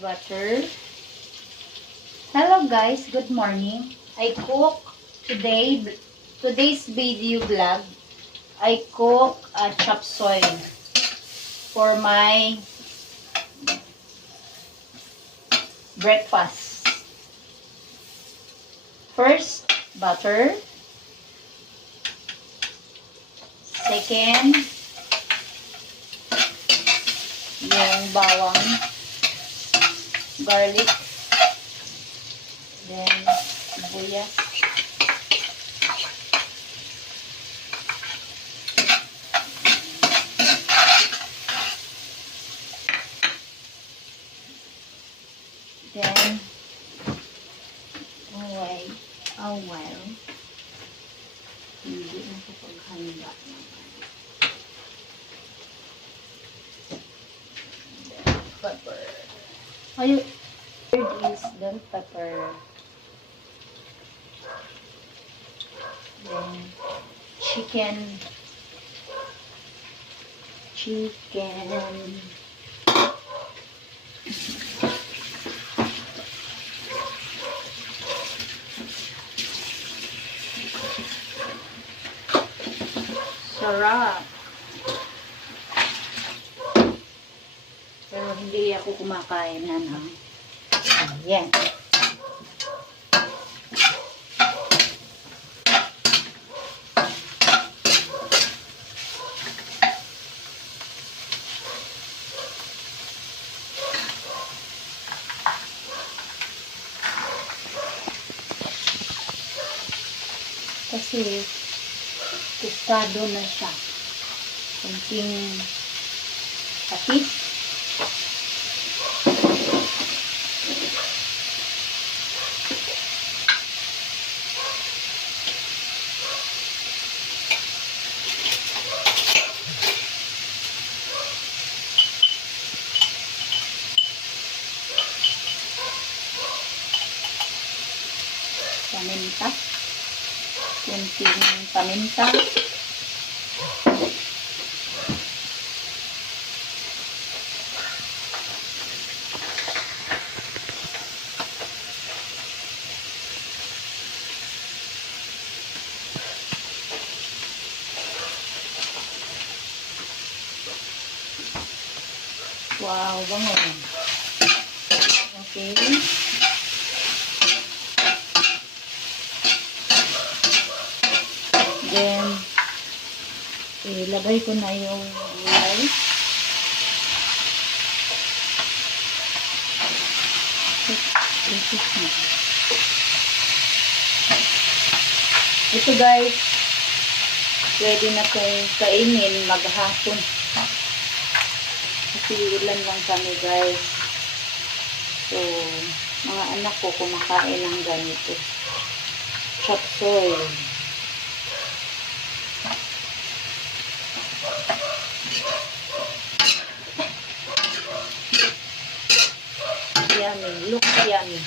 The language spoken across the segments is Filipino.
butter. Hello guys, good morning. I cook today's video vlog. I cook chop suey for my breakfast. First, butter. Second, yung bawang, garlic, then sibuyas. Then, while, hindi na ko paghanda naman. Pepper. Third is the pepper. Then, chicken. Sarap. Pero hindi ako kumakain na ng ayan. Kasi tostado na siya. Kunting atit. Paminta. Kunting paminta. Wow, bango. Okay. Then, ilagay ko na yung rice. Ito guys, pwede na kong kainin maghapon. Kasi ilan lang kami guys. So, mga anak ko kumakain ng ganito. Chop suey. Yummy. Looks yummy.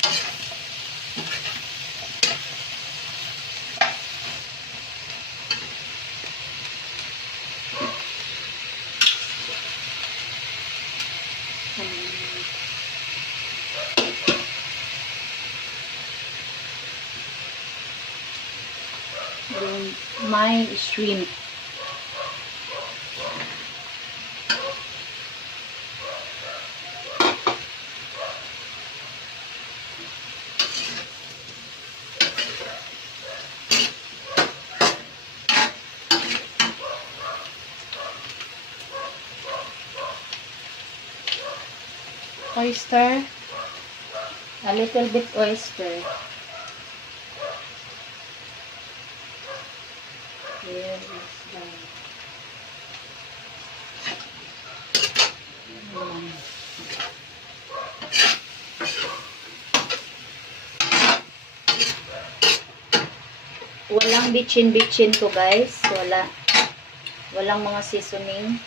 Then, my shrimp. Oyster, a little bit oyster. Here is the walang bitchin to guys. Walang mga seasoning.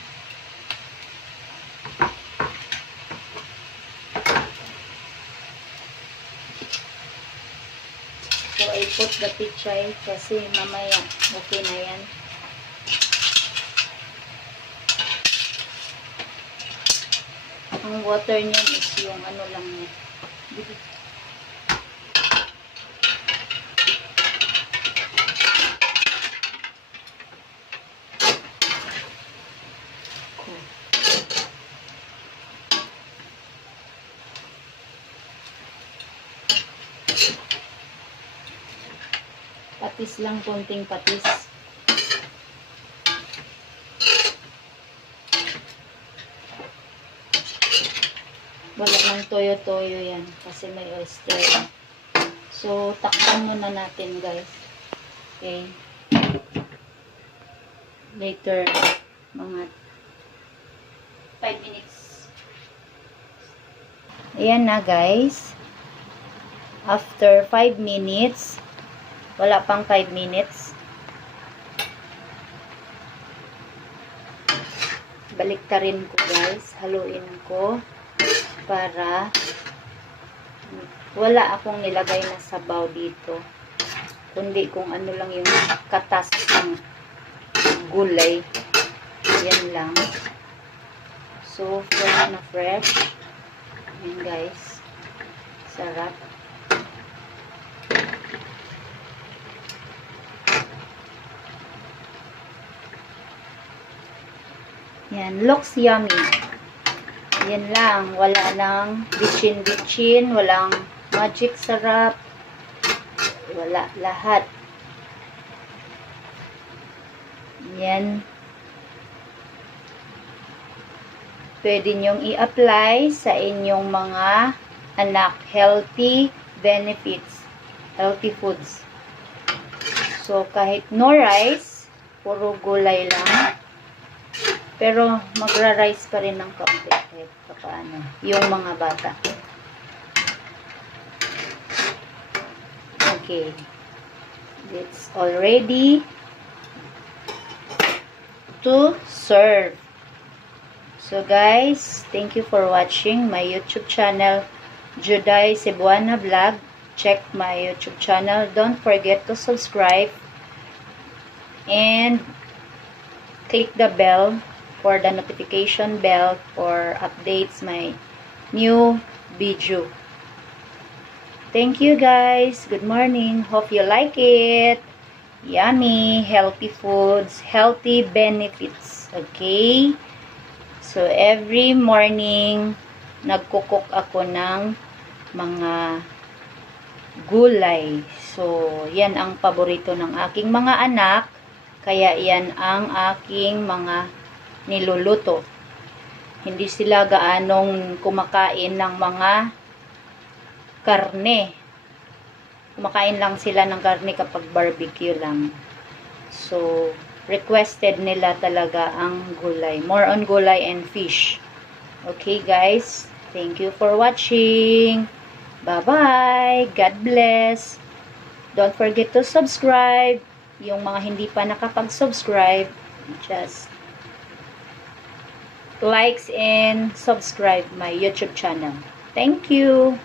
So, I put the pichay kasi mamaya okay na yan. Ang water niyan is yung ano lang yan. Patis lang, konting patis. Wala lang toyo-toyo yan kasi may oyster. So, takpan muna natin, guys. Okay. Later, mga 5 minutes. Ayan na, guys. After 5 minutes, wala pang 5 minutes, baliktarin ko, guys. Haluin ko para wala akong nilagay na sabaw dito, kundi kung ano lang yung katas ng gulay. Yan lang. So, fresh na fresh. Yan, guys. Sarap. Yan. Looks yummy. Yan lang. Wala nang bitchin-bitchin. Walang magic sarap. Wala lahat. Yan. Pwede nyong i-apply sa inyong mga anak. Healthy benefits. Healthy foods. So, kahit no rice, puro gulay lang. Pero, magra-rice pa rin ng kaunti. Kahit paano. Yung mga bata. Okay. It's all ready to serve. So, guys, thank you for watching my YouTube channel, Juday Cebuana Vlog. Check my YouTube channel. Don't forget to subscribe and click the bell for the notification bell for updates my new video. Thank you, guys. Good morning. Hope you like it. Yummy, healthy foods, healthy benefits. Okay? So, every morning, nagkukok ako ng mga gulay. So, yan ang paborito ng aking mga anak. Kaya yan ang aking mga niluluto. Hindi sila gaanong kumakain ng mga karne. Kumakain lang sila ng karne kapag barbecue lang. So, requested nila talaga ang gulay. More on gulay and fish. Okay, guys. Thank you for watching. Bye-bye. God bless. Don't forget to subscribe. Yung mga hindi pa nakapag-subscribe, just likes and subscribe my YouTube channel. Thank you.